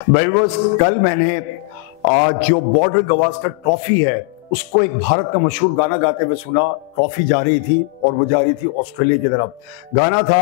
भाई वो कल मैंने जो बॉर्डर गवास्कर ट्रॉफी है उसको एक भारत का मशहूर गाना गाते हुए सुना। ट्रॉफी जा रही थी और वो जा रही थी ऑस्ट्रेलिया की तरफ। गाना था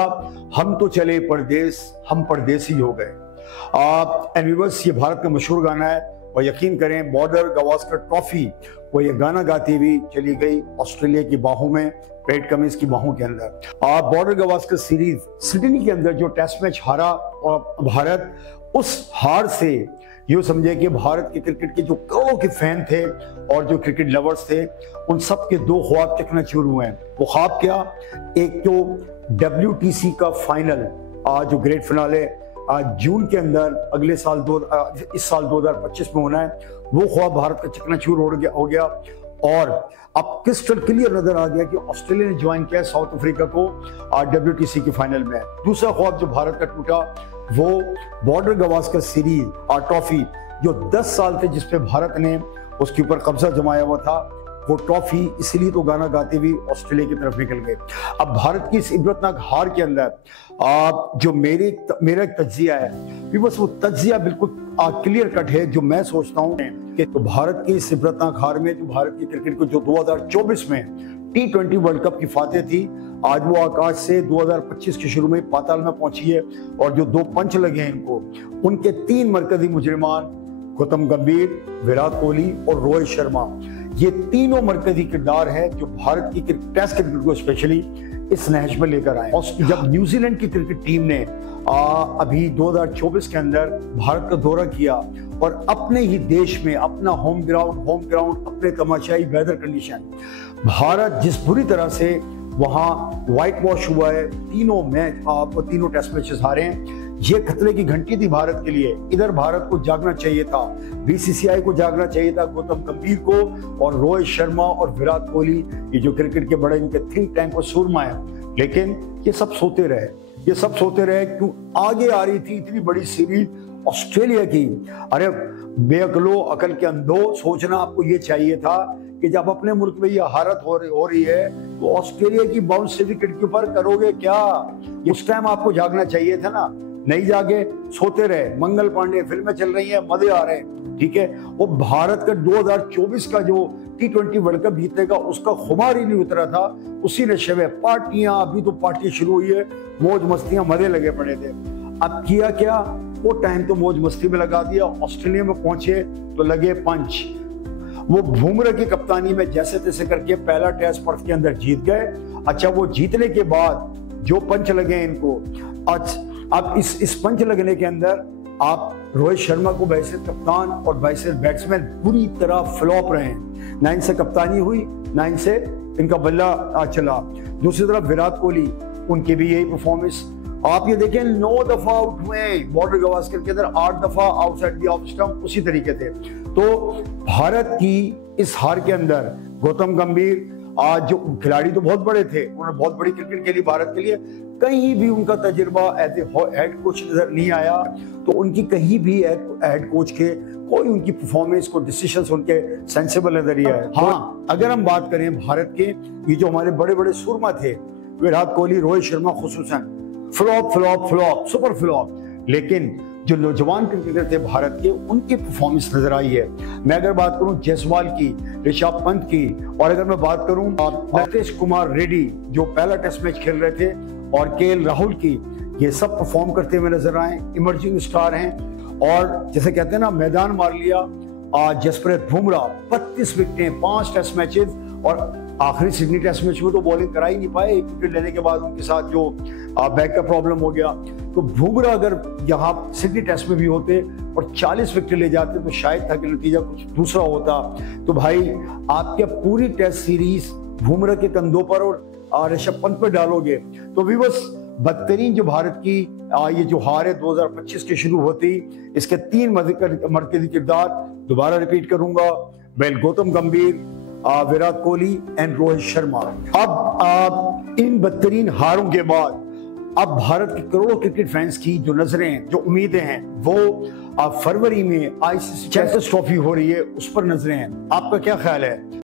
हम तो चले परदेस हम परदेसी हो गए। एनिवर्स ये भारत का मशहूर गाना है और यकीन करें बॉर्डर गवास्कर ट्रॉफी वो ये गाना गाती हुई चली गई ऑस्ट्रेलिया की बाहों में, पेट कमीज की बाहों के अंदर। बॉर्डर गवास्कर सीरीज सिडनी के अंदर जो टेस्ट मैच हारा और भारत उस हार से यूँ समझे कि भारत के क्रिकेट के जो करोड़ों के फैन थे और जो क्रिकेट लवर्स थे उन सब के दो ख्वाब चकनाचूर हुए हैं। वो ख्वाब क्या, एक तो WTC का फाइनल जो ग्रेट फिनाले जून के अंदर अगले साल इस साल 2025 में होना है, वो ख्वाब भारत का चकनाचूर हो गया। और अब क्रिस्टल क्लियर नजर आ गया कि ऑस्ट्रेलिया ने ज्वाइन किया साउथ अफ्रीका को WTC के फाइनल में। दूसरा ख्वाब जो भारत का टूटा वो बॉर्डर गवास्कर सीरीज और ट्रॉफी जो 10 साल थे जिसपे भारत ने उसके ऊपर कब्जा जमाया हुआ था, वो ट्रॉफी इसीलिए तो गाना गाते हुए ऑस्ट्रेलिया की तरफ निकल गए। अब भारत की इस इबरतनाक हार के अंदर जो मेरा एक तज्जिया है बस वो तज्जिया बिल्कुल क्लियर कट है। जो मैं सोचता हूँ कि तो भारत की इस इबरतनाक हार में जो भारत की क्रिकेट को जो 2024 में T20 वर्ल्ड कप की फातेह थी, आज वो आकाश से 2025 के शुरू में पाताल में पहुंची है। और जो दो पंच लगे हैं इनको, उनके 3 मरकजी मुजरिमान गौतम गंभीर, विराट कोहली और रोहित शर्मा, ये तीनों मरकजी किरदार है जो भारत की टेस्ट क्रिकेट को स्पेशली इस नहज में लेकर आए। और जब न्यूजीलैंड की क्रिकेट टीम ने अभी 2024 के अंदर भारत का दौरा किया और अपने ही देश में अपना होम ग्राउंड अपने तमाशाई वेदर कंडीशन, भारत जिस बुरी तरह से वहां व्हाइट वॉश हुआ है, तीनों मैच तीनों टेस्ट मैचेस हारे हैं, ये खतरे की घंटी थी भारत के लिए। इधर भारत को जागना चाहिए था, BCCI को जागना चाहिए था, गौतम गंभीर को और रोहित शर्मा और विराट कोहली, ये जो क्रिकेट के बड़े इनके थिंक टैंक और सुरमा है। लेकिन ये सब सोते रहे क्यों आगे आ रही थी इतनी बड़ी सीरीज ऑस्ट्रेलिया की। अरे बेअकलो अकल के अंधो, सोचना आपको ये चाहिए था कि जब अपने मुल्क में ये हारत हो रही है तो ऑस्ट्रेलिया की बाउंस विकेट के ऊपर करोगे क्या। उस टाइम आपको जागना चाहिए था ना, नहीं जागे, सोते रहे। मंगल पांडे फिल्में चल रही हैं, मजे आ रहे हैं, ठीक है। वो भारत का 2024 का जो T20 वर्ल्ड कप जीतेगा उसका खुमार ही नहीं उतरा था, उसी नशे में पार्टियां, अभी तो पार्टी शुरू हुई है, मौज मस्तियां, मजे लगे पड़े थे। अब किया क्या, वो टाइम तो मौज मस्ती में लगा दिया। ऑस्ट्रेलिया में पहुंचे तो लगे पंच। वो बुमराह की कप्तानी में जैसे तैसे करके पहला टेस्ट पर्थ के अंदर जीत गए। अच्छा, वो जीतने के बाद जो पंच लगे इनको, अब इस पंच लगने के अंदर आप रोहित शर्मा को वैसे कप्तान और वैसे बैट्समैन पूरी तरह फ्लॉप रहे हैं। 9 से कप्तानी हुई, 9 से इनका बल्ला चला। दूसरी तरफ विराट कोहली, उनके भी यही परफॉर्मेंस। आप ये देखें 9 दफा आउट हुए बॉर्डर गवास्कर के अंदर, 8 दफा आउटसाइड द ऑफ स्टंप उसी तरीके थे। तो भारत की इस हार के अंदर गौतम गंभीर जो खिलाड़ी तो बहुत बड़े थे, उन्होंने बहुत बड़ी क्रिकेट खेली भारत के लिए, कहीं भी उनका तजुर्बा एज ए हेड कोच नजर नहीं आया। तो उनकी कहीं भी हेड कोच के कोई उनकी परफॉर्मेंस को डिसीजंस उनके सेंसिबल नजर नहीं आया। हाँ, अगर हम बात करें भारत के ये जो हमारे बड़े बड़े सुरमा थे, विराट कोहली, रोहित शर्मा खुसूसन, फ्लॉप सुपर फ्लॉप। लेकिन जो नौजवान क्रिकेटर थे भारत के, उनकी परफॉर्मेंस नजर आई है। मैं अगर बात करूं जायसवाल की, ऋषभ पंत की, और अगर मैं बात करूं नीतीश कुमार रेड्डी जो पहला टेस्ट मैच खेल रहे थे, और KL राहुल की, ये सब परफॉर्म करते हुए नजर आए, इमर्जिंग स्टार हैं। और जैसे कहते हैं ना, मैदान मार लिया जसप्रीत बुमराह, 32 विकेटें, 5 टेस्ट मैचेस, और आखिरी सिडनी टेस्ट मैच में तो बॉलिंग करा ही नहीं पाए। 1 विकेट लेने के बाद उनके साथ जो बैक का प्रॉब्लम हो गया। तो बुमराह अगर यहाँ सिडनी टेस्ट में भी होते और 40 विकेट ले जाते तो शायद था कि नतीजा कुछ दूसरा होता। तो भाई आपके पूरी टेस्ट सीरीज बुमराह के कंधों पर और ऋषभ पंत पर डालोगे तो भी बस बदतरीन जो भारत की ये जो हार है 2025 के शुरू होती, इसके 3 मरकजी किरदार दोबारा रिपीट करूंगा, गौतम गंभीर, विराट कोहली एंड रोहित शर्मा। अब इन बदतरीन हारों के बाद अब भारत के करोड़ों क्रिकेट फैंस की जो नजरें, जो उम्मीदें हैं, वो फरवरी में ICC चैंपियंस ट्रॉफी हो रही है, उस पर नजरें हैं। आपका क्या ख्याल है?